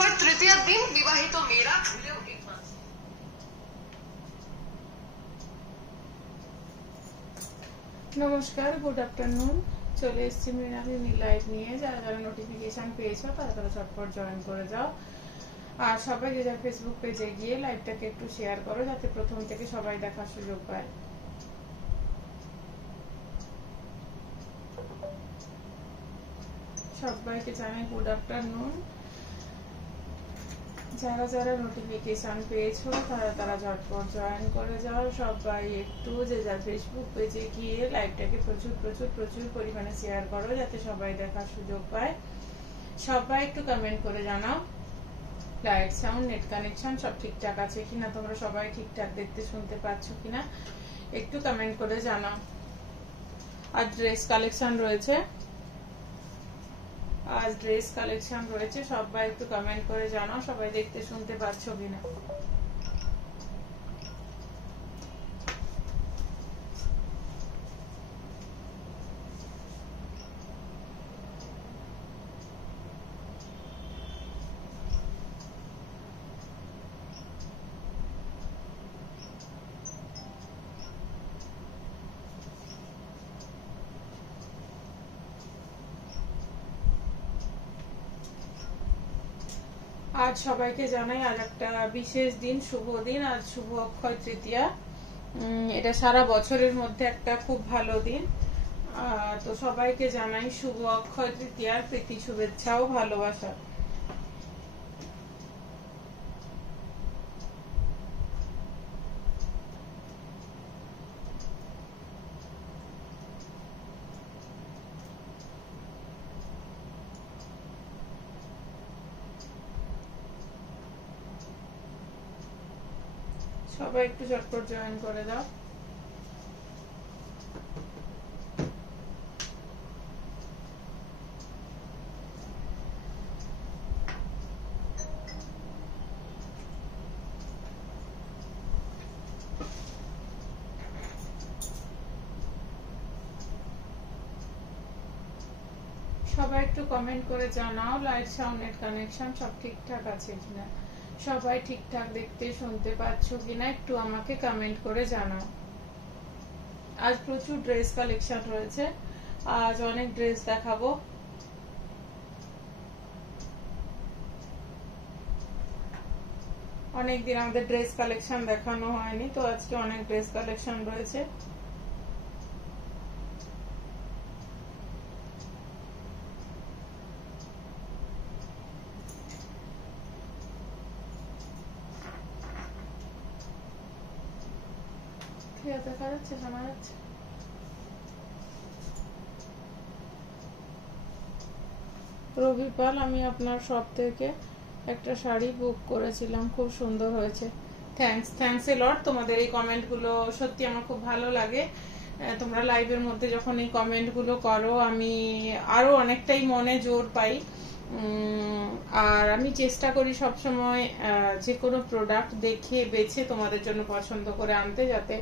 অক্ষয় তৃতীয়ার দিন বিবাহিত মেয়েরা ভুলেও এক মাস। নমস্কার, গুড আফটারনুন। চলে এসেছি মৃণালিনী লাইভ নিয়ে। যারা যারা নোটিফিকেশন পেয়েছো তারা তারা ঝটপট জয়েন করে যাও। আর সবাই যে যার ফেসবুক পেজে গিয়ে লাইভটাকে একটু শেয়ার করো, যাতে প্রথম থেকে সবাই দেখার সুযোগ পায়। সবাইকে জানাই গুড আফটারনুন। যারা যারা নোটিফিকেশন পেয়েছো তারা তারা ঝটপট জয়েন করে যাও। সবাই একটু যে যার ফেসবুক পেজে গিয়ে লাইভটাকে প্রচুর প্রচুর প্রচুর পরিমাণে শেয়ার করো, যাতে সবাই দেখার সুযোগ পায়। সবাই একটু কমেন্ট করে জানাও লাইট, সাউন্ড, নেট কানেকশন সব ঠিকঠাক আছে কিনা, তোমরা সবাই ঠিকঠাক দেখতে শুনতে পাচ্ছ কিনা একটু কমেন্ট করে জানাও। আর ড্রেস কালেকশন রয়েছে, আজ ড্রেস কালেকশন রয়েছে, সবাই একটু কমেন্ট করে জানাও সবাই দেখতে শুনতে পাচ্ছ কিনা। আজ সবাইকে জানাই আজ একটা বিশেষ দিন, শুভ দিন। আজ শুভ অক্ষয় তৃতীয়া। এটা সারা বছরের মধ্যে একটা খুব ভালো দিন। তো সবাইকে জানাই শুভ অক্ষয় তৃতীয়ার প্রীতি, শুভেচ্ছা ও ভালোবাসা। সবাই একটু ঝটপট জয়েন করে দাও। সবাই একটু কমেন্ট করে জানাও লাইট, সাউন্ড, নেট কানেকশন সব ঠিকঠাক আছে কিনা, সবাই ঠিকঠাক দেখতে শুনতে পাচ্ছ কিনা একটু আমাকে কমেন্ট করে জানাও। আজ প্রচুর ড্রেস কালেকশন রয়েছে, আজ অনেক ড্রেস দেখাবো। অনেকদিন আমাদের ড্রেস কালেকশন দেখানো হয়নি, তো আজকে অনেক ড্রেস কালেকশন রয়েছে। দেখা যাচ্ছে, শোনা যাচ্ছে? রবিপাল, আমি আপনার শপ থেকে একটা শাড়ি বুক করেছিলাম, খুব সুন্দর হয়েছে। থ্যাঙ্কস এ লট। তোমাদের এই কমেন্ট গুলো সত্যি আমার খুব ভালো লাগে। তোমরা লাইভের মধ্যে যখন এই কমেন্ট গুলো করো আমি আরো অনেকটাই মনে জোর পাই। আর আমি চেষ্টা করি সবসময় যে কোনো প্রোডাক্ট দেখে বেছে তোমাদের জন্য পছন্দ করে আনতে, যাতে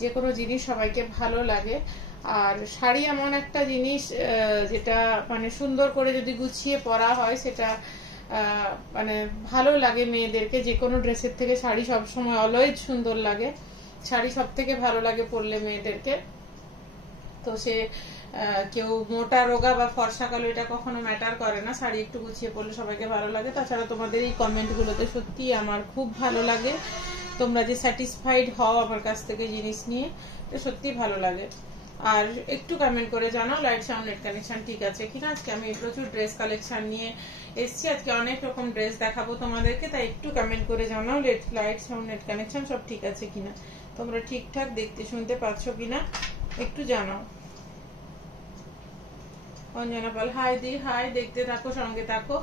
যে কোনো জিনিস সবাইকে ভালো লাগে। আর শাড়ি এমন একটা জিনিস যেটা মানে সুন্দর করে যদি গুছিয়ে পরা হয় সেটা মানে ভালো লাগে মেয়েদেরকে। যে কোনো ড্রেসের থেকে শাড়ি সবসময় অলওয়েজ সুন্দর লাগে, শাড়ি সব থেকে ভালো লাগে পরলে মেয়েদেরকে। তো সে কেউ মোটা রোগা বা ফর্সা কালো এটা কখনো ম্যাটার করে না, শাড়ি একটু গুছিয়ে পরলে সবাইকে ভালো লাগে। তাছাড়া তোমাদের এই কমেন্ট গুলোতে সত্যি আমার খুব ভালো লাগে, তোমরা যে স্যাটিসফাইড হও আমার কাছ থেকে জিনিস নিয়ে, এটা সত্যি ভালো লাগে। আর একটু কমেন্ট করে জানাও লাইট, সাউন্ড, নেট কানেকশন ঠিক আছে কিনা। আজকে আমি প্রচুর ড্রেস কালেকশন নিয়ে এসেছি, আজকে অনেক রকম ড্রেস দেখাবো তোমাদেরকে, তাই একটু কমেন্ট করে জানাও লাইট, সাউন্ড, নেট কানেকশন সব ঠিক আছে কিনা, তোমরা ঠিকঠাক দেখতে শুনতে পাচ্ছ কিনা একটু জানাও। অঞ্জনা পাল, হাই দি, হাই, দেখতে থাকো, সঙ্গে থাকো।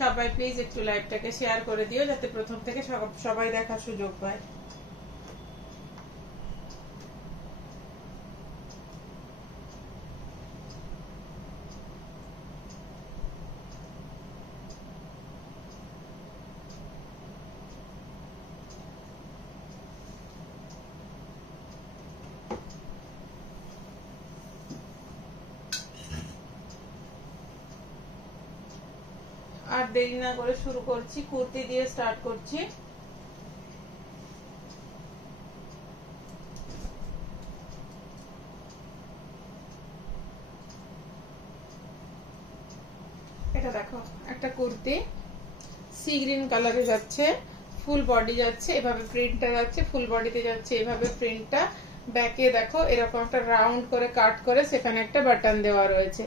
সবাই প্লিজ একটু লাইভটাকে শেয়ার করে দিও, যাতে প্রথম থেকে সবাই দেখার সুযোগ পায়। আর দেরি না করে শুরু করছি, কুর্তি দিয়ে স্টার্ট করছি। এটা দেখো একটা কুর্তি সি গ্রিন কালারে যাচ্ছে, ফুল বডি যাচ্ছে এভাবে, প্রিন্টটা যাচ্ছে ফুল বডিতে যাচ্ছে এভাবে প্রিন্টটা। ব্যাকে দেখো এরকম একটা রাউন্ড করে কাট করে সেখানে একটা বাটন দেওয়া রয়েছে,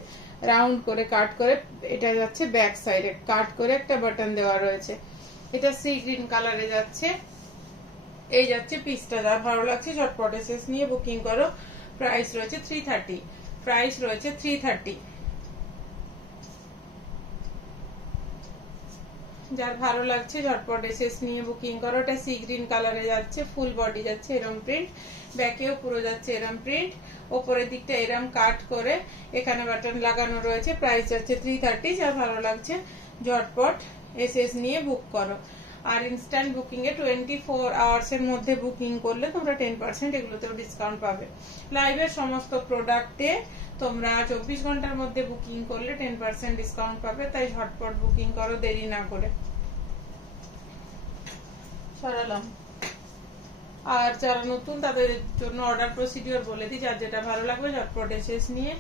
রাউন্ড করে কাট করে এটা যাচ্ছে ব্যাক সাইডে, কাট করে একটা বাটন দেওয়া রয়েছে। এটা সি গ্রিন কালারে যাচ্ছে। এই যাচ্ছে পিসটা, যা ভালো লাগছে ঝটপট এসএস নিয়ে বুকিং করো। প্রাইস রয়েছে 330, প্রাইস রয়েছে 330। যার ভালো লাগছে ঝটপট এসএস নিয়ে বুকিং করো। এটা সি গ্রিন কালারে যাচ্ছে, ফুল বডি যাচ্ছে এরম প্রিন্ট, ব্যাকেও পুরো যাচ্ছে এরম প্রিন্ট, ওপরের দিকটা এরম কাট করে এখানে বাটন লাগানো রয়েছে। প্রাইস যাচ্ছে 330। যার ভালো লাগছে ঝটপট এসএস নিয়ে বুক করো। আর ইনস্ট্যান্ট বুকিং এ 24 আওয়ার্স এর মধ্যে বুকিং করলে তোমরা 10% এগুলোতেও ডিসকাউন্ট পাবে। লাইভের সমস্ত প্রোডাক্টে তোমরা 24 ঘন্টার মধ্যে বুকিং করলে 10% ডিসকাউন্ট পাবে, তাই ঝটপট বুকিং করো দেরি না করে। সরালাম। আর যারা নতুন তাদের জন্য অর্ডার প্রসিডিওর বলে দিই, যার যেটা ভালো লাগবে ঝটপট এসএস নিয়ে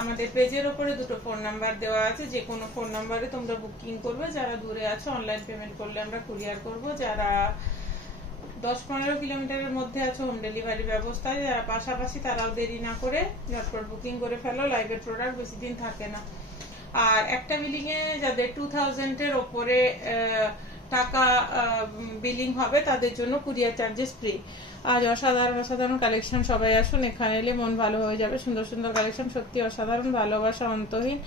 আমাদের পেজের উপরে দুটো ফোন নাম্বার দেওয়া আছে, যে কোনো ফোন নাম্বারে তোমরা বুকিং করবে। যারা দূরে আছে অনলাইন পেমেন্ট করলে আমরা কুরিয়ার করব, যারা 10-15 কিলোমিটারের মধ্যে আছে হোম ডেলিভারি ব্যবস্থা, যারা পাশাপাশি তারাও দেরি না করে ঝটপট বুকিং করে ফেলো। লাইভের প্রোডাক্ট বেশি দিন থাকে না। আর একটা বিলিং এ যাদের 2000 এর উপরে টাকা বিলিং হবে তাদের জন্য কুরিয়ার চার্জেস ফ্রি। আজ অসাধারণ অসাধারণ কালেকশন, সবাই আসুন, এখানে এলে মন ভালো হয়ে যাবে। সুন্দর সুন্দর কালেকশন, সত্যি অসাধারণ, ভালোবাসা অন্তহীন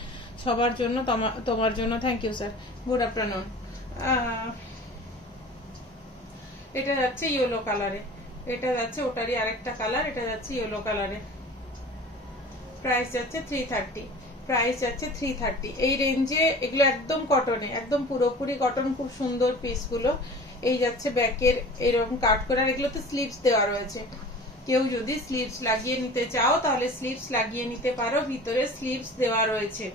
সবার জন্য, তোমার জন্য। Thank you sir, good afternoon. এটা যাচ্ছে ইয়েলো কালারে, এটা যাচ্ছে ওটারই আরেকটা কালার, এটা যাচ্ছে ইয়েলো কালারে। প্রাইস যাচ্ছে 330, প্রাইস যাচ্ছে 330। এই রেঞ্জে এগুলো একদম কটনে, একদম পুরোপুরি কটন, খুব সুন্দর পিসগুলো। এই যাচ্ছে ব্যাকের এরকম কাট করে, আর এগুলোতে স্লিভস দেওয়া রয়েছে। কেউ যদি স্লিভস লাগিয়ে নিতে চাও তাহলে স্লিভস লাগিয়ে নিতে পারো, ভিতরে স্লিভস দেওয়া রয়েছে।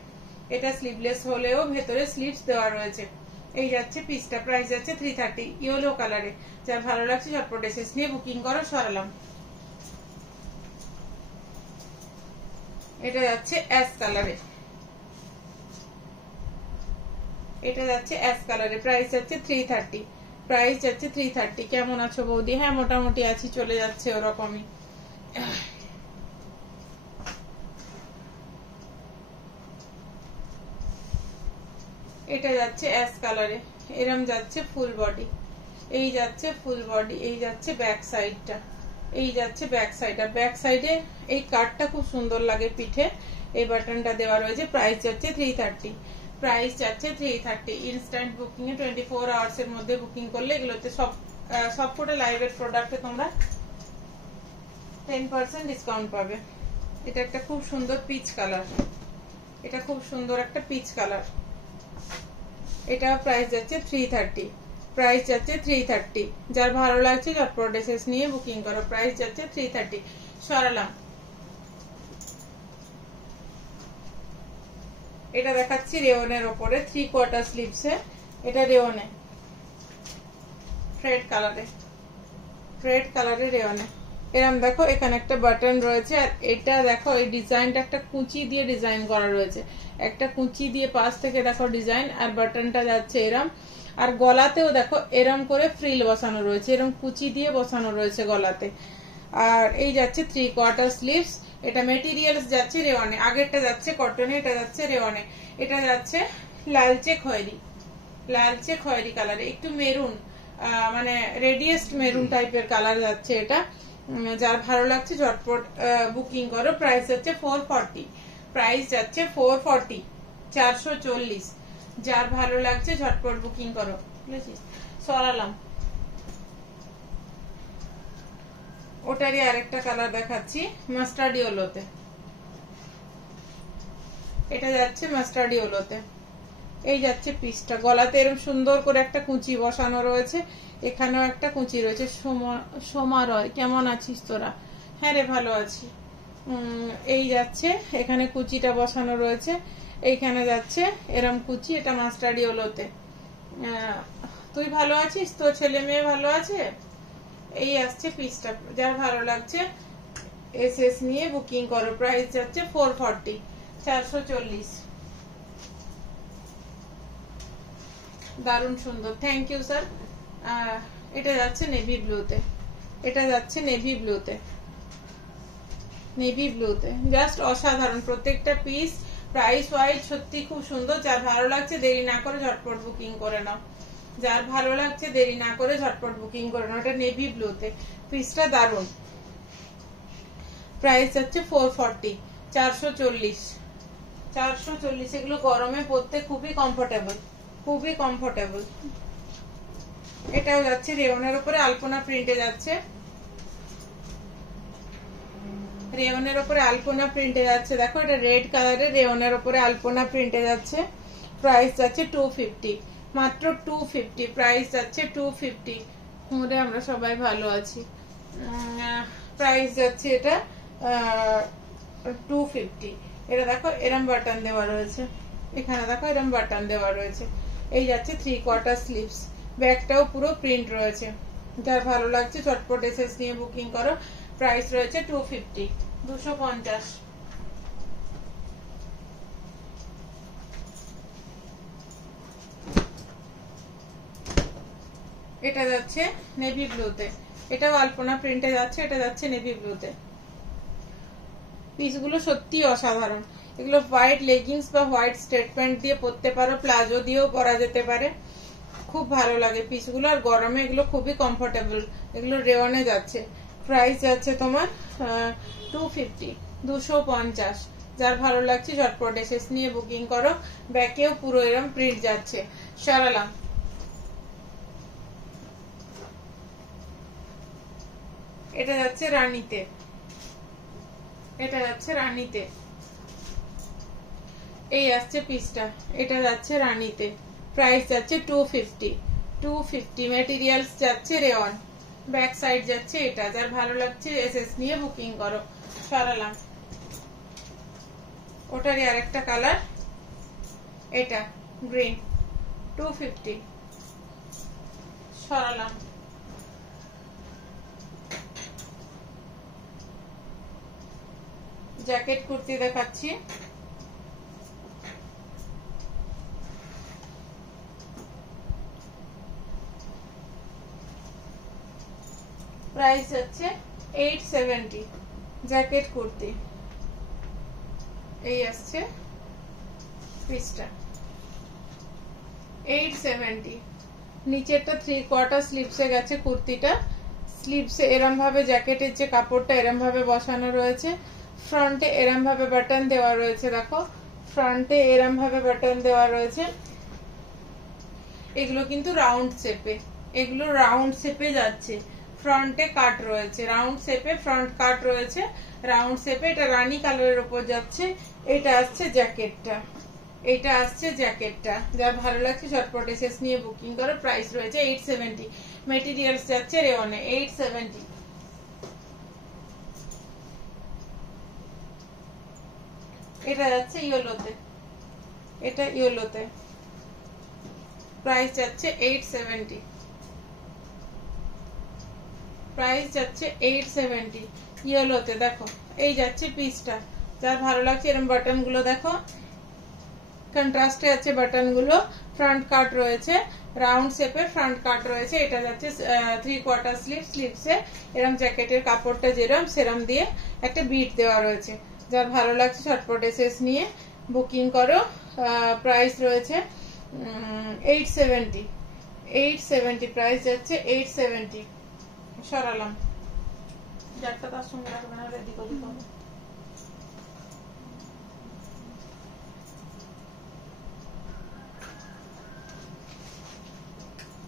এটা স্লিভলেস হলেও ভেতরে স্লিভস দেওয়া রয়েছে। এই যাচ্ছে পিসটা, প্রাইস যাচ্ছে 330, ইয়েলো কালারে। যার ভালো লাগছে ঝটপট এসএস নিয়ে বুকিং করো। সরালাম। এটা যাচ্ছে অ্যাশ কালারে, এটা যাচ্ছে অ্যাশ কালারে। প্রাইস যাচ্ছে 330, প্রাইস যাচ্ছে 330। কেমন আছো বৌদি? হ্যাঁ মোটামুটি আছি, চলে যাচ্ছে ওরকমই। এটা যাচ্ছে অ্যাশ কালারে, এরম যাচ্ছে ফুল বডি, এই যাচ্ছে ফুল বডি, এই যাচ্ছে ব্যাক সাইডটা, এই যাচ্ছে ব্যাক সাইড। আর ব্যাক সাইডে এই কাটটা খুব সুন্দর লাগে পিঠে, এই বাটনটা দেওয়া রয়েছে। প্রাইস যাচ্ছে 330, প্রাইস যাচ্ছে 330। ইনস্ট্যান্ট বুকিং এ 24 আওয়ার্স এর মধ্যে বুকিং করলে এগুলোতে সবকটা লাইভের প্রোডাক্টে তোমরা 10% ডিসকাউন্ট পাবে। এটা একটা খুব সুন্দর পিচ কালার, এটা খুব সুন্দর একটা পিচ কালার। এটা প্রাইস যাচ্ছে 330, প্রাইস যাচ্ছে 330। যার ভালো লাগছে ঝটপট এসএস নিয়ে বুকিং করো। প্রাইস যাচ্ছে 330। সরালাম। এটা দেখাচ্ছি রেওনের ওপরে 3/4 স্লিভসে, এটা রেওনে রেড কালারে, রেড কালারে রেওনে। এরকম দেখো এখানে একটা বাটন রয়েছে, আর এটা দেখো এই ডিজাইনটা একটা কুচি দিয়ে ডিজাইন করা রয়েছে, একটা কুচি দিয়ে পাশ থেকে দেখো ডিজাইন, আর বাটনটা যাচ্ছে এরম। আর গলাতেও দেখো এরম করে ফ্রিল বসানো রয়েছে, এরম কুচি দিয়ে বসানো রয়েছে গলাতে। আর এই যাচ্ছে 3/4 স্লিভস। এটা মেটেরিয়ালস যাচ্ছে রেওয়ানে, আগেরটা যাচ্ছে কটনে, এটা যাচ্ছে রেওয়ানে। এটা যাচ্ছে লালচে খয়েরি, লালচে খয়েরি কালারে, একটু মেরুন, মানে রেডিয়েস্ট মেরুন টাইপের কালার যাচ্ছে এটা। যার ভালো লাগছে ঝটপট বুকিং করো। প্রাইস যাচ্ছে 440, প্রাইস যাচ্ছে 440, 440। যার ভালো লাগছে ঝটপট বুকিং করো। সরালাম। ওটারই আরেকটা কালার দেখাচ্ছি, মাস্টার্ড ইয়েলোতে। এটা যাচ্ছে মাস্টার্ড ইয়েলোতে। এই যাচ্ছে পিসটা, গলাতে এরকম সুন্দর করে একটা কুচি বসানো রয়েছে, এখানেও একটা কুচি রয়েছে। সোমা রয়, কেমন আছিস তোরা? হ্যাঁ রে ভালো আছি। এই যাচ্ছে, এখানে কুচিটা বসানো রয়েছে, এইখানে যাচ্ছে এরম কুচি, এটা মাস্টার্ড ইয়েলোতে। তুই ভালো আছিস? তোর ছেলে মেয়ে ভালো আছে? এই আসছে পিসটা, যার ভালো লাগছে এসএস নিয়ে বুকিং করো। প্রাইস যাচ্ছে 440, 440। দারুণ সুন্দর, থ্যাংক ইউ স্যার। এটা যাচ্ছে নেভি ব্লুতে, এটা যাচ্ছে নেভি ব্লুতে, নেভি ব্লুতে। জাস্ট অসাধারণ প্রত্যেকটা পিস, প্রাইস ওয়াইজ সত্যি খুব সুন্দর। যার ভালো লাগছে দেরি না করে ঝটপট বুকিং করে নাও, যার ভালো লাগছে দেরি না করে ঝটপট বুকিং করে নাও। এটা নেভি ব্লুতে, পিসটা দারুণ। প্রাইস যাচ্ছে 440, 440, 440। এগুলো গরমে পরতে খুবই কমফোর্টেবল, খুবই কমফোর্টেবল। এটাও যাচ্ছে রেওনের উপরে আলপনা প্রিন্টে যাচ্ছে, রেওনের উপরে আলপনা প্রিন্টে যাচ্ছে। দেখো এটা রেড কালারের রেওনের উপরে আলপনা প্রিন্টে যাচ্ছে। প্রাইস যাচ্ছে 250, মাত্র 250। প্রাইস যাচ্ছে 250। মোরে আমরা সবাই ভালো আছি। প্রাইস যাচ্ছে এটা 250। এটা দেখো এরম বাটন দেওয়া রয়েছে, এখানে দেখো এরম বাটন দেওয়া রয়েছে। এই যাচ্ছে 3/4 স্লিভস, ব্যাগটাও পুরো প্রিন্ট রয়েছে। যার ভালো লাগছে চটপট এসএস নিয়ে বুকিং করো। প্রাইস রয়েছে 250, 250। এটা যাচ্ছে নেভি ব্লুতে, এটাও আলপনা প্রিন্টে যাচ্ছে। এটা যাচ্ছে নেভি ব্লুতে। পিসগুলো সত্যি অসাধারণ। এগুলো হোয়াইট লেগিংস বা হোয়াইট স্ট্রেট প্যান্ট দিয়ে পরতে পারো, প্লাজো দিয়েও পরা যেতে পারে। খুব ভালো লাগে পিসগুলো, আর গরমে এগুলো খুবই কমফোর্টেবল। এগুলো রেওনে যাচ্ছে। প্রাইস যাচ্ছে তোমার 250, 250। যার ভালো লাগছে ঝটপট এসএস নিয়ে বুকিং করো। ব্যাকেও পুরো এরকম প্রিন্ট যাচ্ছে। সরালাম। এটা যাচ্ছে রানীতে, এটা যাচ্ছে রানীতে। এই আসছে পিসটা, এটা যাচ্ছে রানীতে। প্রাইস যাচ্ছে 250, 250। মেটেরিয়ালস যাচ্ছে রেওন, ব্যাক সাইড যাচ্ছে এটা। যার ভালো লাগছে এসএস নিয়ে বুকিং করো। সরালাম। ওটারই আরেকটা কালার, এটা গ্রিন, 250। সরালাম। জ্যাকেট কুর্তি দেখাচ্ছি। প্রাইস হচ্ছে 870, জ্যাকেট কুর্তি। এই আসছে পিসটা 870। নিচেরটা 3/4 স্লিভসে গেছে কুর্তিটা। স্লিভসে এরম ভাবে জ্যাকেটের যে কাপড়টা এরম ভাবে বসানো রয়েছে। ফ্রন্টে এরম ভাবে বাটন দেওয়া রয়েছে। দেখো ফ্রন্টে এরম ভাবে বাটন দেওয়া রয়েছে। এগুলো কিন্তু রাউন্ড শেপে, এগুলো রাউন্ড শেপে যাচ্ছে। ফ্রন্টে কাট রয়েছে, রাউন্ড শেপে ফ্রন্ট কাট রয়েছে, রাউন্ড শেপে। এটা রানী কালারের উপর যাচ্ছে। এটা আসছে জ্যাকেটটা, এটা আসছে জ্যাকেটটা। যার ভালো লাগছে ঝটপট এসএস নিয়ে বুকিং করো। প্রাইস রয়েছে 870। মেটেরিয়ালস যাচ্ছে রেওনে, 870। এটা যাচ্ছে ইয়েলোতে, এটা ইয়েলোতে। প্রাইস যাচ্ছে 870, প্রাইস যাচ্ছে 870 ইয়েলোতে। দেখো এই যাচ্ছে পিসটা। যার ভালো লাগছে এরকম বাটন গুলো দেখো, কন্ট্রাস্টে আছে বাটন গুলো। ফ্রন্ট কাট রয়েছে, রাউন্ড শেপে ফ্রন্ট কাট রয়েছে। এটা যাচ্ছে 3/4 স্লিভ, স্লিভসে এরকম জ্যাকেটের কাপড়টা যেরকম সেরম দিয়ে একটা বিট দেওয়া রয়েছে। যার ভালো লাগছে ঝটপট এসএস নিয়ে বুকিং করো। প্রাইস রয়েছে 870, 870। প্রাইস যাচ্ছে 870। সরালাম। যারটা তার সঙ্গে রাখবে না, রেডি করে দেবো।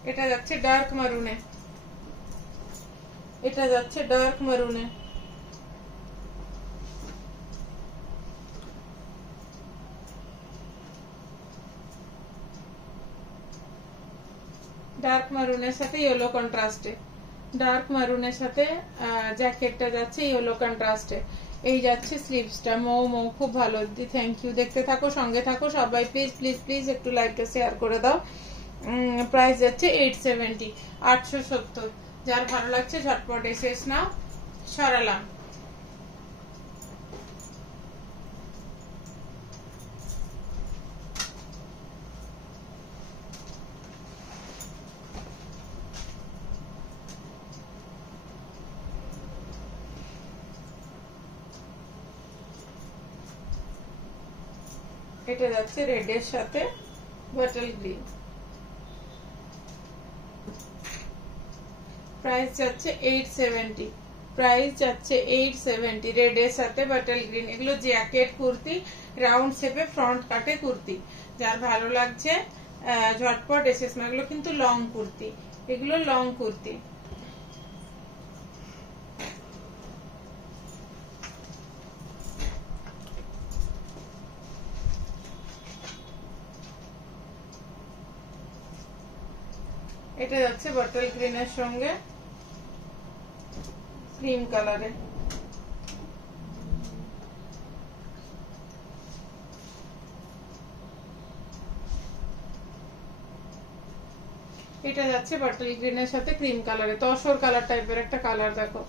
এটা যাচ্ছে ডার্ক মারুনে, এটা যাচ্ছে ডার্ক মারুনে। ডার্ক মারুনের সাথে ইয়েলো কন্ট্রাস্টে। ডার্ক মারুনের সাথে জ্যাকেটটা যাচ্ছে ইয়েলো কন্ট্রাস্টে। এই যাচ্ছে স্লিভসটা, মৌ মৌ খুব ভালো। থ্যাংক ইউ, দেখতে থাকো, সঙ্গে থাকো সবাই। প্লিজ প্লিজ প্লিজ একটু লাইভটা শেয়ার করে দাও। প্রাইস যাচ্ছে 870, 870। যার ভালো লাগছে ঝটপট এসে নাও। সরালাম। এটা যাচ্ছে রেডের সাথে বটল গ্রিন। প্রাইস যাচ্ছে 870, প্রাইস যাচ্ছে 870 রেডের সাথে বটল গ্রিন। এগুলো জ্যাকেট কুর্তি, রাউন্ড শেপে ফ্রন্ট কাটে কুর্তি। যার ভালো লাগছে ঝটপট এসেস। এগুলো কিন্তু লং কুর্তি, এগুলো লং কুর্তি। এটা যাচ্ছে বটল গ্রিনের সঙ্গে ক্রিম কালারে। এটা যাচ্ছে বটল গ্রিনের সাথে ক্রিম কালারে, তসর কালার টাইপের একটা কালার। দেখো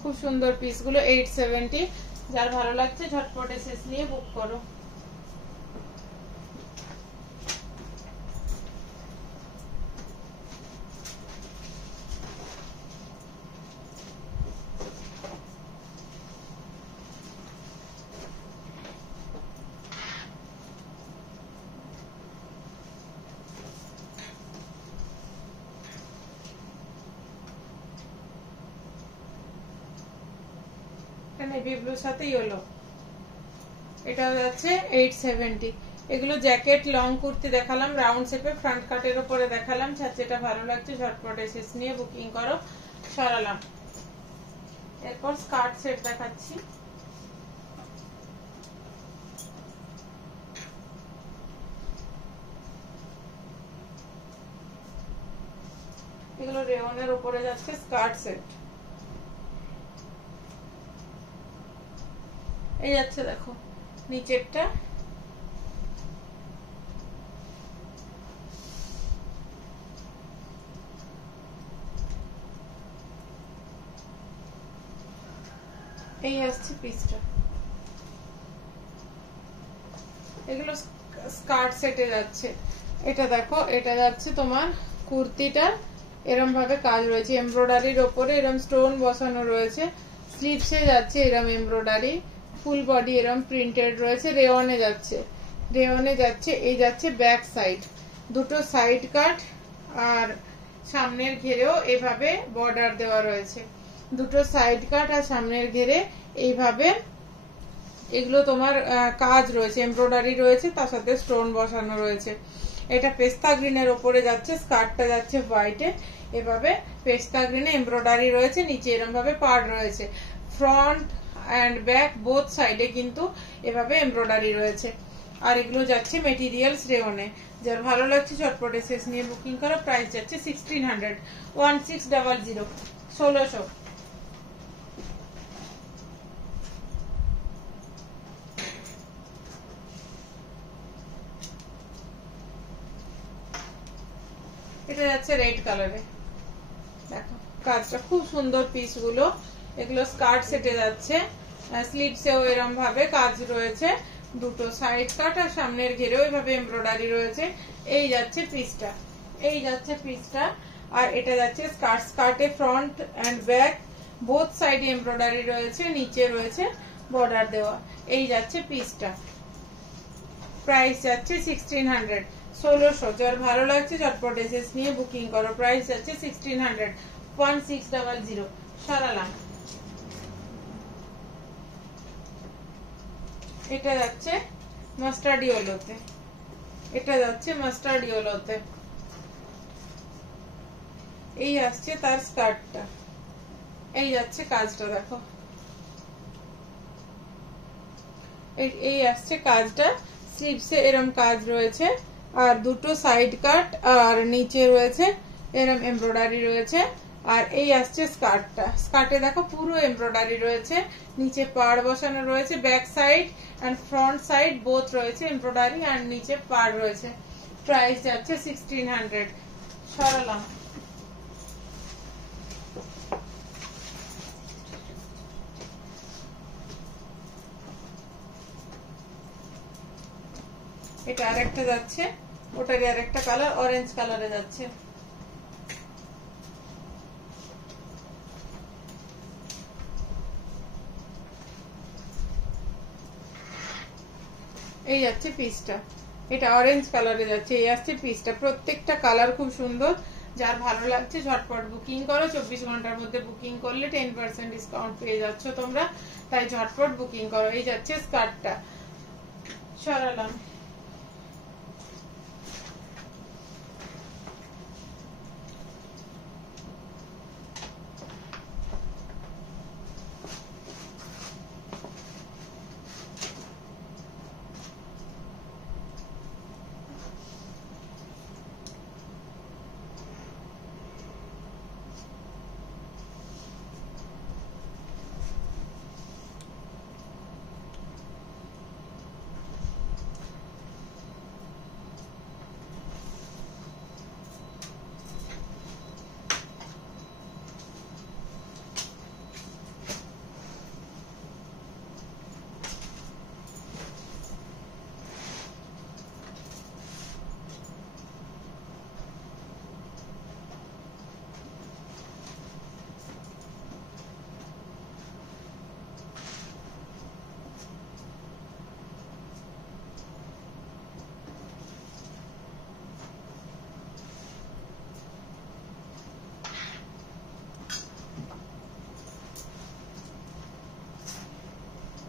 খুব সুন্দর পিস গুলো। 870। যার ভালো লাগছে ঝটপট এসেস নিয়ে বুক করো। নেভি ব্লুর সাথে ইয়েলো। এটা যাচ্ছে 870। এগুলো জ্যাকেট লং কুর্তি দেখালাম, রাউন্ড শেপে ফ্রন্ট কাটের উপরে দেখালাম। যেটা ভালো লাগছে ঝটপট এসেস নিয়ে বুকিং করো। সরালাম। এরপর স্কার্ট সেট দেখাচ্ছি। এগুলো রেওনের উপরে যাচ্ছে স্কার্ট সেট। এই যাচ্ছে দেখো নিচেরটা। এই আসছে পিসটা। এগুলো স্কার্ট সেটে যাচ্ছে। এটা দেখো, এটা যাচ্ছে তোমার কুর্তিটা এরম ভাবে কাজ রয়েছে, এমব্রয়ডারির ওপরে এরম স্টোন বসানো রয়েছে। স্লিভসে যাচ্ছে এরম এমব্রয়ডারি, ফুল বডি এরম প্রিন্টেড রয়েছে। রেওনে যাচ্ছে, রেওনে যাচ্ছে। এই যাচ্ছে ব্যাক সাইড, দুটো সাইড কাট আর সামনের ঘেরেও এভাবে বর্ডার দেওয়া রয়েছে। দুটো সাইড কাট আর সামনের ঘেরে এইভাবে এগুলো তোমার কাজ রয়েছে, এমব্রয়ডারি রয়েছে, তার সাথে স্টোন বসানো রয়েছে। এটা পেস্তা গ্রিনের ওপরে যাচ্ছে, স্কার্টটা যাচ্ছে হোয়াইটে। এভাবে পেস্তা গ্রিনে এমব্রয়ডারি রয়েছে, নিচে এরকম ভাবে পাড় রয়েছে। ফ্রন্ট এন্ড ব্যাক বোথ সাইডে কিন্তু এভাবে এমব্রয়ডারি রয়েছে। আর এগুলো যাচ্ছে মেটেরিয়ালস রেওনে। যার ভালো লাগছে ঝটপট এসেস নিয়ে বুকিং করা। প্রাইস যাচ্ছে 1600, 1600, 1600। এটা যাচ্ছে রেড কালারে। দেখো কাজটা খুব সুন্দর পিস গুলো। এগুলো স্কার্ট সেটে যাচ্ছে, স্লিভসেও এরকম ভাবে কাজ রয়েছে, দুটো সাইড কাট আর সামনের ঘেরেও এইভাবে এমব্রয়ডারি রয়েছে। এই যাচ্ছে পিসটা, এই যাচ্ছে পিসটা। আর এটা যাচ্ছে স্কার্ট, স্কার্টে ফ্রন্ট এন্ড ব্যাক বোথ সাইডে এমব্রয়ডারি রয়েছে, নিচে রয়েছে বর্ডার দেওয়া। এই যাচ্ছে পিসটা। প্রাইস যাচ্ছে 1600, 1600। যার ভালো লাগছে ঝটপট এসেস নিয়ে বুকিং করো। প্রাইস যাচ্ছে 1600, 1600। সরালাম। এটা যাচ্ছে মাস্টার্ড ইয়েলোতে, এটা যাচ্ছে মাস্টার্ড ইয়েলোতে। এই আসছে তার স্কার্টটা। এই যাচ্ছে কাজটা দেখো, এই আসছে কাজটা। স্লিভসে এরম কাজ রয়েছে আর দুটো সাইড কাট আর নিচে রয়েছে এরম এমব্রয়ডারি রয়েছে। আর এই আসছে স্কার্টটা, স্কার্টে দেখো পুরো এমব্রয়ডারি রয়েছে, নিচে পাড় বসানো রয়েছে, back side and front side both রয়েছে এমব্রয়ডারি, আর নিচে পাড় রয়েছে। প্রাইস যাচ্ছে 1600। সরালাম। এটা আরেকটা যাচ্ছে, ওটারই আরেকটা কালার অরেঞ্জ কালারে যাচ্ছে। এই যাচ্ছে পিসটা, এটা অরেঞ্জ কালারে যাচ্ছে, এই আসছে পিসটা। প্রত্যেকটা কালার খুব সুন্দর, যার ভালো লাগছে ঝটপট বুকিং করো। 24 ঘন্টার মধ্যে বুকিং করলে 10% ডিসকাউন্ট পেয়ে যাচ্ছ তোমরা, তাই ঝটপট বুকিং করো। এই যাচ্ছে স্কার্টটা। সরালাম।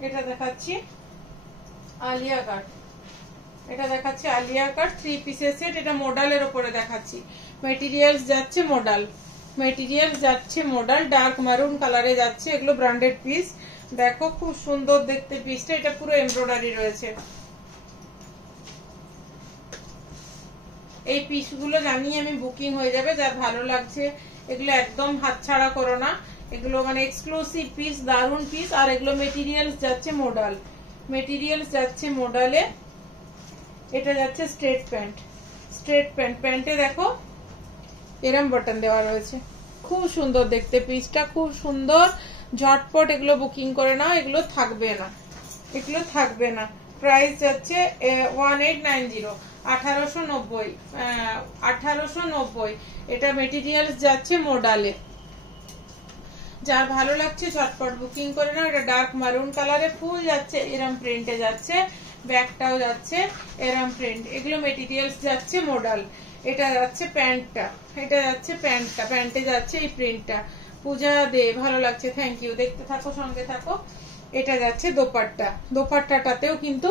এটা দেখাচ্ছি আলিয়া কাট, এটা দেখাচ্ছি আলিয়া কাট 3 পিসের সেট। এটা মডালের উপরে দেখাচ্ছি। মেটেরিয়ালস যাচ্ছে মডাল, মেটেরিয়ালস যাচ্ছে মডাল, ডার্ক মারুন কালারে যাচ্ছে। এগুলো ব্র্যান্ডেড পিস, দেখো খুব সুন্দর দেখতে পিসটা। এটা পুরো এমব্রয়ডারি রয়েছে। এই পিসগুলো জানি আমি বুকিং হয়ে যাবে, যার ভালো লাগছে এগুলো একদম হাতছাড়া করো না। এগুলো মানে এক্সক্লুসিভ পিস, দারুন পিস। আর এগুলো মেটেরিয়ালস যাচ্ছে মডাল, মেটেরিয়ালস যাচ্ছে মডালে। এটা যাচ্ছে স্ট্রেট প্যান্ট, স্ট্রেট প্যান্ট। প্যান্টে দেখো এরম বাটন দেওয়া রয়েছে, খুব সুন্দর দেখতে পিসটা, খুব সুন্দর। ঝটপট এগুলো বুকিং করে নাও, এগুলো থাকবে না, এগুলো থাকবে না। প্রাইস যাচ্ছে 1890, 1890, 1890। এটা মেটেরিয়ালস যাচ্ছে মডালে, যার ভালো লাগছে ঝটপট বুকিং করে নাও। এটা ডার্ক মারুন কালারে, ফুল যাচ্ছে এরম প্রিন্টে যাচ্ছে, ব্যাকটাও যাচ্ছে এরম প্রিন্ট। এগুলো মেটেরিয়ালস যাচ্ছে মডাল। এটা যাচ্ছে প্যান্টটা, এটা যাচ্ছে প্যান্টটা, প্যান্টে যাচ্ছে এই প্রিন্টটা। পূজা দে, ভালো লাগছে, থ্যাংক ইউ। দেখতে থাকো, সঙ্গে থাকো। এটা যাচ্ছে দোপাট্টা, দোপাট্টাটাতেও কিন্তু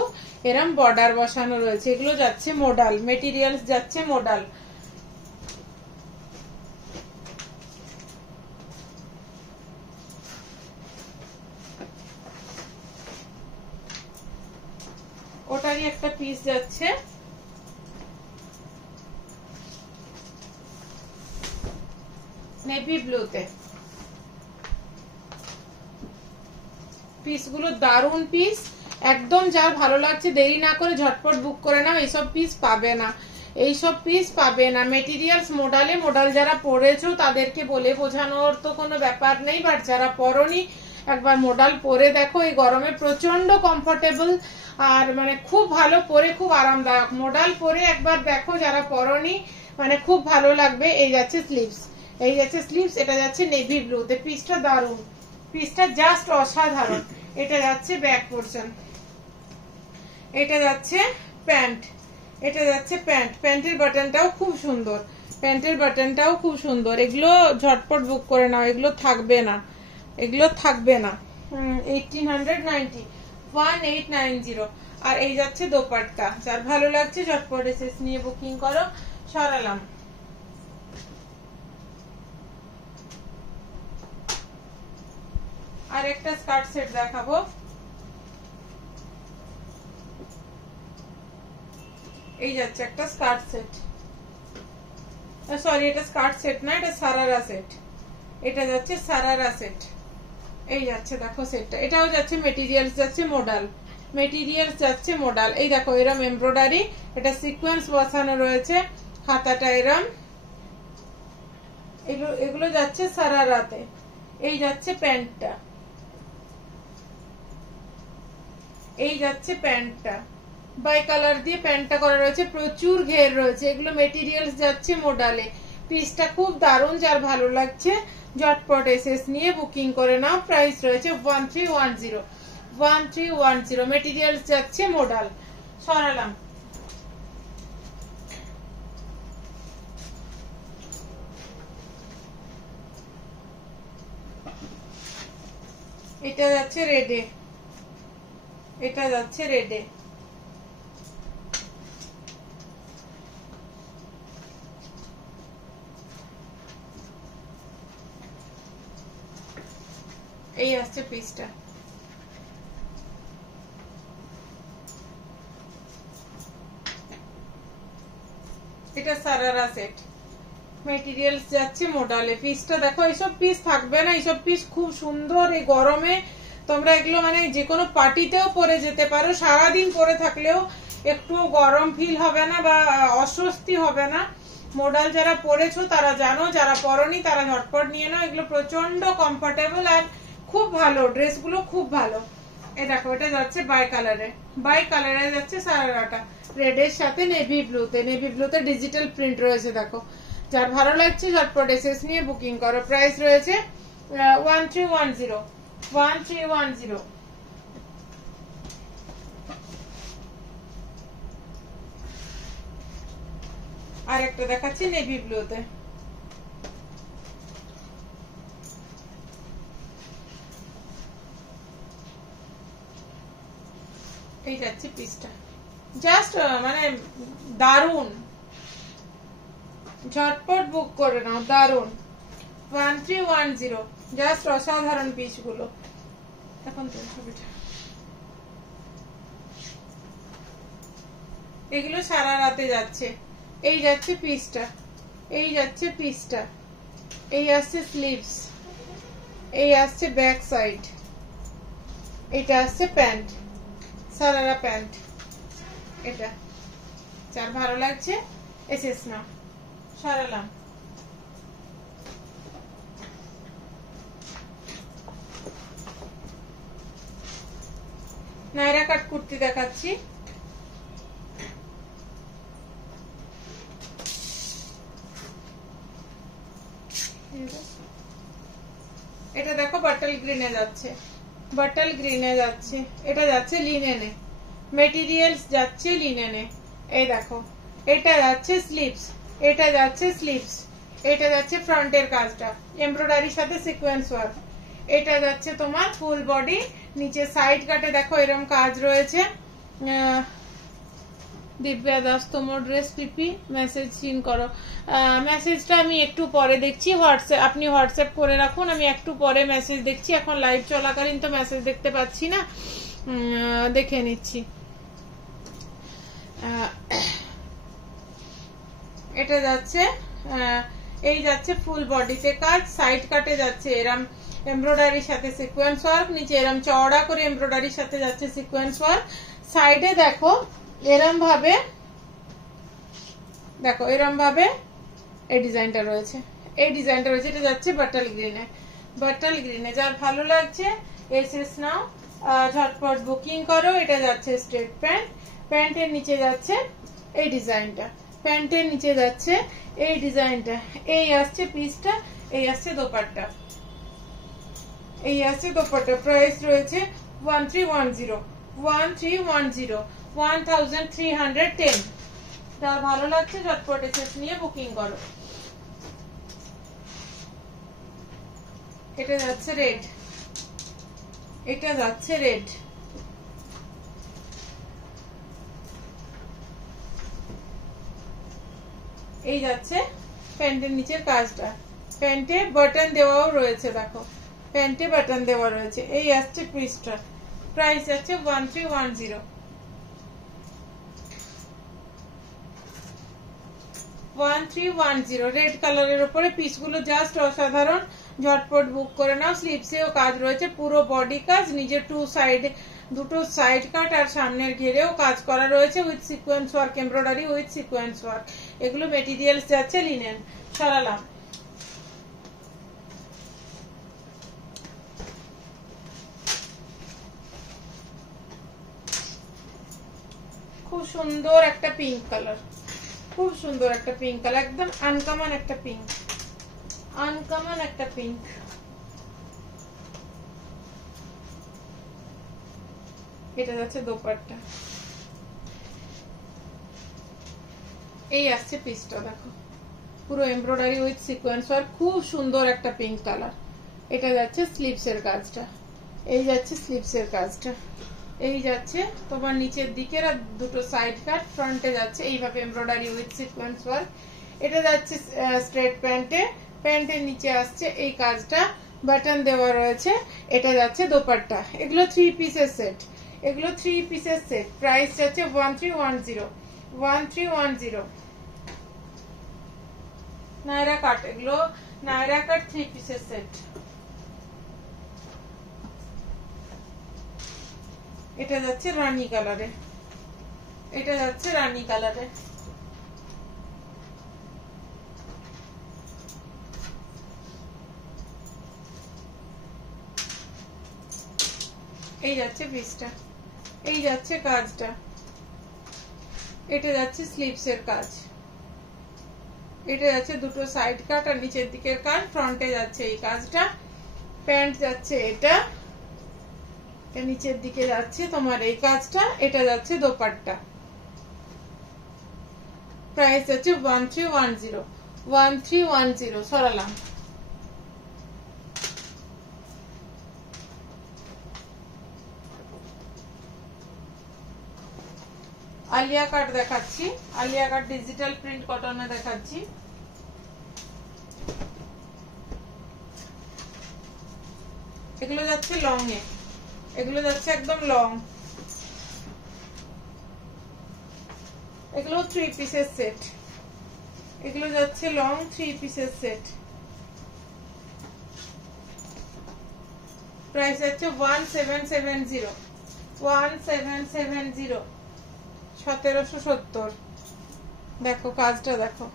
এরম বর্ডার বসানো রয়েছে। এগুলো যাচ্ছে মডাল, মেটেরিয়ালস যাচ্ছে মডাল। ওটারই একটা পিস যাচ্ছে নেভি ব্লুতে। পিসগুলো দারুন পিস, একদম যার ভালো লাগছে দেরি না করে ঝটপট বুক করে নাও। এইসব পিস পাবে না, এইসব পিস পাবে না। মেটেরিয়ালস মডালে, মডাল যারা পরেছো তাদেরকে বলে বোঝানোর তো কোনো ব্যাপার নেই, বাট যারা পরনি একবার মডাল পরে দেখো। এই গরমে প্রচন্ড কমফোর্টেবল, আর মানে খুব ভালো পরে, খুব আরামদায়ক। মডাল পরে একবার দেখো যারা পরনি, মানে খুব ভালো লাগবে। এই যাচ্ছে স্লিভস, এই যাচ্ছে স্লিভস। এটা যাচ্ছে নেভি ব্লুতে, পিসটা দারুন, পিসটা জাস্ট অসাধারণ। এটা যাচ্ছে ব্যাক পোরশন, এটা যাচ্ছে প্যান্ট, এটা যাচ্ছে প্যান্ট। প্যান্টের বাটনটাও খুব সুন্দর, প্যান্টের বাটনটাও খুব সুন্দর। এগুলো ঝটপট বুক করে নাও, এগুলো থাকবে না, এগুলো থাকবে না। 1890, 1890। আর এই যাচ্ছে দোপাট্টা, যার ভালো লাগছে ঝটপট এসএস নিয়ে বুকিং করো। সরালাম। আর একটা স্কার্ট সেট দেখাবো। এই যাচ্ছে একটা স্কার্ট সেট, সরি এটা স্কার্ট সেট না, এটা সারারা সেট। এটা যাচ্ছে সারারা সেট, এই যাচ্ছে দেখো সেটটা, এটাও যাচ্ছে মেটেরিয়ালস যাচ্ছে মডাল, মেটেরিয়ালস যাচ্ছে মডাল। এই দেখো এরম এমব্রয়ডারি, এটা সিকোয়েন্স বসানো রয়েছে, হাতাটা এরম, এগুলো যাচ্ছে সারারাতে। এই যাচ্ছে প্যান্টটা, এই যাচ্ছে প্যান্টটা, বাই কালার দিয়ে প্যান্টটা করা রয়েছে, প্রচুর ঘের রয়েছে। এগুলো মেটেরিয়ালস যাচ্ছে মডালে। পিসটা খুব দারুণ, যার ভালো লাগছে ঝটপট এসএস নিয়ে বুকিং করে নাও। প্রাইস রয়েছে 1310, 1310। মেটেরিয়ালস যাচ্ছে মডাল। সরালাম। এটা যাচ্ছে রেডে, এটা যাচ্ছে রেডে। এই আসছে পিসটা। এটা সারারা সেট, মেটেরিয়ালস যাচ্ছে মডালে। পিসটা দেখো, এইসব পিস থাকবে না, এইসব পিস খুব সুন্দর। এই গরমে তোমরা এগুলো মানে যে কোনো পার্টিতেও পরে যেতে পারো, সারাদিন পরে থাকলেও একটু গরম ফিল হবে না বা অস্বস্তি হবে না। মডাল যারা পরেছো তারা জানো, যারা পরনি তারা ঝটপট নিয়ে নাও। এগুলো প্রচন্ড কমফোর্টেবল আর খুব ভালো, ড্রেসগুলো খুব ভালো। এই দেখো এটা যাচ্ছে বাই কালারে, বাই কালারে যাচ্ছে সারারাটা, রেডের সাথে নেভি ব্লুতে, নেভি ব্লুতে ডিজিটাল প্রিন্ট রয়েছে। দেখো যার ভালো লাগছে ঝটপট এসএস নিয়ে বুকিং করো। প্রাইস রয়েছে 1310, 1310। আর একটা দেখাচ্ছি নেভি ব্লুতে। এই যাচ্ছে পিসটা, জাস্ট মানে দারুন, ঝটপট বুক করে নাও, দারুন। 1310, জাস্ট অসাধারণ পিস গুলো। এখন তো ছবিটা, এগুলো সারা রাতে যাচ্ছে। এই যাচ্ছে পিসটা, এই যাচ্ছে পিসটা, এই আসছে স্লিভস, এই আসছে ব্যাক সাইড, এটা আসছে প্যান্ট, সারারা প্যান্ট। এটা যার ভালো লাগছে এসএস না। সরালাম। নায়রা কাট কুর্তি দেখাচ্ছি। এটা দেখো বাটল গ্রিনে যাচ্ছে, বাটল গ্রিনে যাচ্ছে। এটা যাচ্ছে লিনেনে, মেটেরিয়ালস যাচ্ছে লিনেনে। এই দেখো এটা যাচ্ছে স্লিভস, এটা যাচ্ছে স্লিভস, এটা যাচ্ছে ফ্রন্টের কাজটা এমব্রয়ডারির সাথে সিকোয়েন্স ওয়ার্ক। এটা যাচ্ছে তোমার ফুল বডি, নিচে সাইড কাটে দেখো এরকম কাজ রয়েছে। দিব্যা দাস তোমার ড্রেস পিপি মেসেজ সিন করো। মেসেজটা আমি একটু পরে দেখছি, হোয়াটসঅ্যাপ আপনি হোয়াটসঅ্যাপ করে রাখুন, আমি একটু পরে মেসেজ দেখছি। এখন লাইভ চলাকালীন তো মেসেজ দেখতে পাচ্ছি না, দেখে নিচ্ছি। এটা যাচ্ছে, এই যাচ্ছে ফুল বডিতে কাজ, সাইড কাটে যাচ্ছে এরম এমব্রয়ডারির সাথে সিকোয়েন্স ওয়ার্ক, নিচে এরম চওড়া করে এমব্রয়ডারির সাথে যাচ্ছে সিকোয়েন্স ওয়ার্ক। সাইডে দেখো এরম ভাবে, দেখো এরম ভাবে এই ডিজাইনটা রয়েছে, এই ডিজাইনটা রয়েছে। এটা যাচ্ছে বাটল গ্রিনে, বাটল গ্রিনে। যার ভালো লাগছে এসএস নাও, ঝটপট বুকিং করো। এটা যাচ্ছে স্ট্রেট প্যান্ট, প্যান্টের নিচে যাচ্ছে এই ডিজাইনটা, প্যান্টের নিচে যাচ্ছে এই ডিজাইনটা। এই আসছে পিসটা, এই আসছে দোপাট্টা, এই আসছে দোপাট্টা। প্রাইস রয়েছে 1310, 1310, 1310। যার ভালো লাগছে ঝটপট এসএস নিয়ে বুকিং করো। এটা যাচ্ছে রেড, এটা যাচ্ছে রেড। এই যাচ্ছে প্যান্টের নিচের কাজটা, প্যান্টে বাটন দেওয়াও রয়েছে, দেখো প্যান্টে বাটন দেওয়া রয়েছে। এই আসছে পিসটা, প্রাইস আছে 1310। 1310 রেড কালারের উপরে পিসগুলো জাস্ট অসাধারণ। ঝটপট বুক করে নাও। স্লিপসেও কাজ রয়েছে, পুরো বডি কাজ, নিজের দুটো সাইড কাট আর সামনের ঘেরেও কাজ করা রয়েছে with sequence work, embroidery with sequence work. এগুলো মেটেরিয়ালস যাচ্ছে লিনেন। সরালাম। খুব সুন্দর একটা পিঙ্ক কালার, খুব সুন্দর একটা পিঙ্ক কালার, একদম আনকমন একটা পিঙ্ক, আনকমন একটা পিঙ্ক। এটা যাচ্ছে দোপাট্টা। এই আসছে পিসটা, দেখো পুরো এমব্রয়ডারি উইথ সিকোয়েন্স ওয়ার্ক, খুব সুন্দর একটা পিঙ্ক কালার। এটা যাচ্ছে স্লিভসের কাজটা, এই যাচ্ছে স্লিভসের কাজটা, এই যাচ্ছে তোমার নিচের দিকের আর দুটো সাইড কাট, ফ্রন্টে যাচ্ছে এইভাবে এমব্রয়ডারি উইথ সিকোয়েন্স ওয়ার্ক। এটা যাচ্ছে স্ট্রেট প্যান্টে, প্যান্টের নিচে আসছে এই কাজটা, বাটন দেওয়া রয়েছে। এটা যাচ্ছে দোপাট্টা। এগুলো 3 পিসের সেট, এগুলো 3 পিসের সেট। প্রাইস যাচ্ছে 1310। নায়রা কাট, এগুলো নায়রা কাট 3 পিসের সেট। এটা যাচ্ছে রানী কালারে, এটা যাচ্ছে রানী কালারে। এই যাচ্ছে পিসটা, এই যাচ্ছে কাজটা। এটা যাচ্ছে স্লিভসের কাজ, এটা যাচ্ছে দুটো সাইড কাট আর নিচের দিকের কাজ, ফ্রন্টে যাচ্ছে এই কাজটা। প্যান্ট যাচ্ছে এটা, নিচের দিকে যাচ্ছে তোমার এই কাজটা। এটা যাচ্ছে দোপাট্টা। প্রাইস যাচ্ছে 1310। সরালাম। আলিয়া কাট দেখাচ্ছি, আলিয়া কাট ডিজিটাল প্রিন্ট কটনে দেখাচ্ছি। এগুলো যাচ্ছে লং এ, এগুলো যাচ্ছে একদম লং। এগুলো 3 পিসের সেট, এগুলো যাচ্ছে লং 3 পিসের সেট। প্রাইস যাচ্ছে 1770। 1770। দেখো কাজটা দেখো,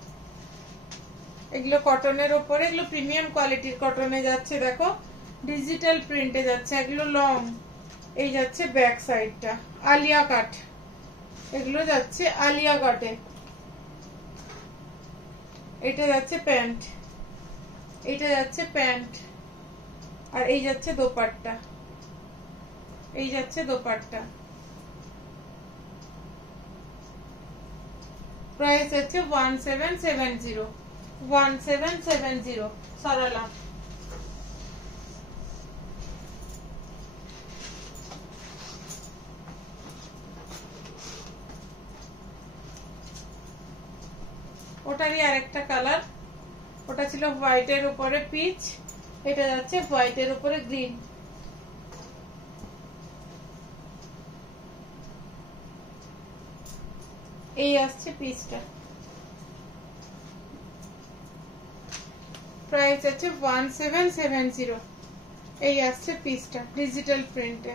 এগুলো কটনের ওপরে, এগুলো প্রিমিয়াম কোয়ালিটির কটনে যাচ্ছে। দেখো ডিজিটাল প্রিন্টে যাচ্ছে, এগুলো লং। এই যাচ্ছে ব্যাক সাইডটা আলিয়া কাট, এগুলো যাচ্ছে আলিয়া কাটে। এটা যাচ্ছে প্যান্ট, এটা যাচ্ছে প্যান্ট, আর এই যাচ্ছে দোপাট্টা, এই যাচ্ছে দোপাট্টা। প্রাইস হচ্ছে 1770। সরালাম। ওটারই আরেকটা কালার, ওটা ছিল হোয়াইটের উপরে পিচ, এটা যাচ্ছে হোয়াইটের উপরে গ্রিন। এই আসছে পিসটা। প্রাইস আছে 1770। এই আসছে পিসটা ডিজিটাল প্রিন্টে।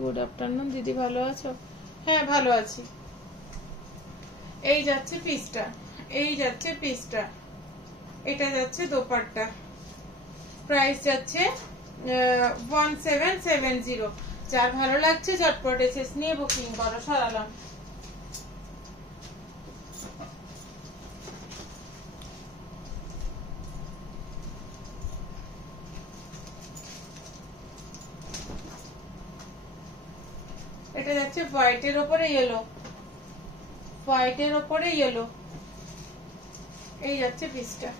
গুড আফটারনুন দিদি, ভালো আছো? হ্যাঁ ভালো আছি। এই যাচ্ছে পিসটা, এই যাচ্ছে পিসটা, এটা যাচ্ছে দোপাট্টা। প্রাইস যাচ্ছে 1770। যার ভালো লাগছে ঝটপট এসএস নিয়ে বুকিং করো। সরালাম। এটা যাচ্ছে হোয়াইটের উপরে ইয়েলো, হোয়াইটের উপরে ইয়েলো। এই যাচ্ছে পিসটা।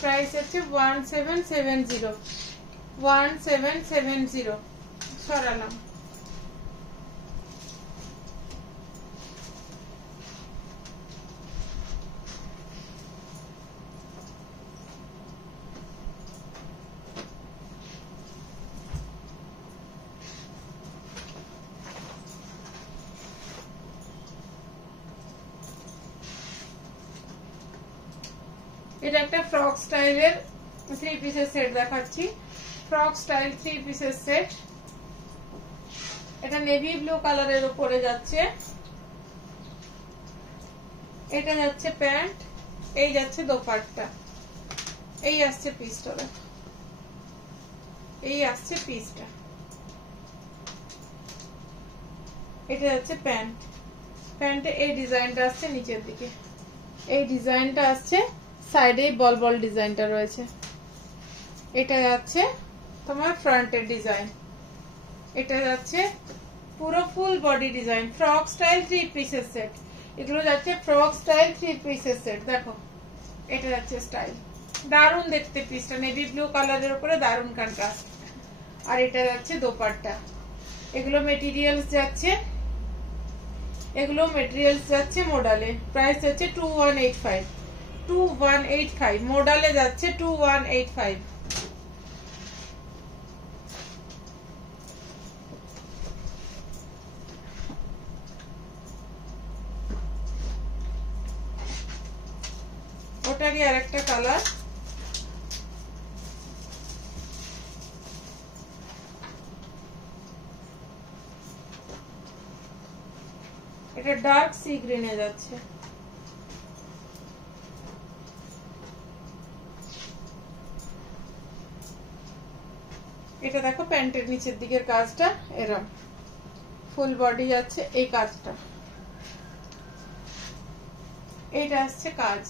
প্রাইস হচ্ছে 1770। 1770। সরালাম। এটা একটা ফ্রক স্টাইলের 3 পিসের সেট দেখাচ্ছি। ফ্রক স্টাইল 3 পিসের সেট। এটা নেভি ব্লু কালারের উপরে যাচ্ছে। এটা যাচ্ছে প্যান্ট, এই যাচ্ছে দোপাট্টা, এই আসছে পিসটা, দেখো এই আসছে পিসটা। এটা যাচ্ছে প্যান্ট, প্যান্টে এই ডিজাইনটা আসছে নিচের দিকে, এই ডিজাইনটা আসছে সাইডে বল বল ডিজাইনটা রয়েছে। এটা যাচ্ছে তোমার ফ্রন্টের ডিজাইন, এটা যাচ্ছে পুরো full body design. Frock style 3 পিসের সেট, এগুলো যাচ্ছে ফ্রক স্টাইল 3 পিসের সেট। দেখো এটা যাচ্ছে স্টাইল, দারুণ দেখতে পিসটা, নেভি ব্লু কালারের উপরে দারুণ কন্ট্রাস্ট। আর এটা যাচ্ছে দোপাট্টা। এগুলো মেটেরিয়ালস যাচ্ছে, এগুলো মেটেরিয়ালস যাচ্ছে মোডালে। প্রাইস যাচ্ছে 2185, 2185 মোডালে যাচ্ছে 2185। ওটারই আরেকটা কালার, এটা ডার্ক সি গ্রিনে যাচ্ছে। এটা দেখো প্যান্টের নিচের দিকের কাজটা এরকম, ফুল বডি যাচ্ছে এই কাজটা, এইটা আসছে কাজ।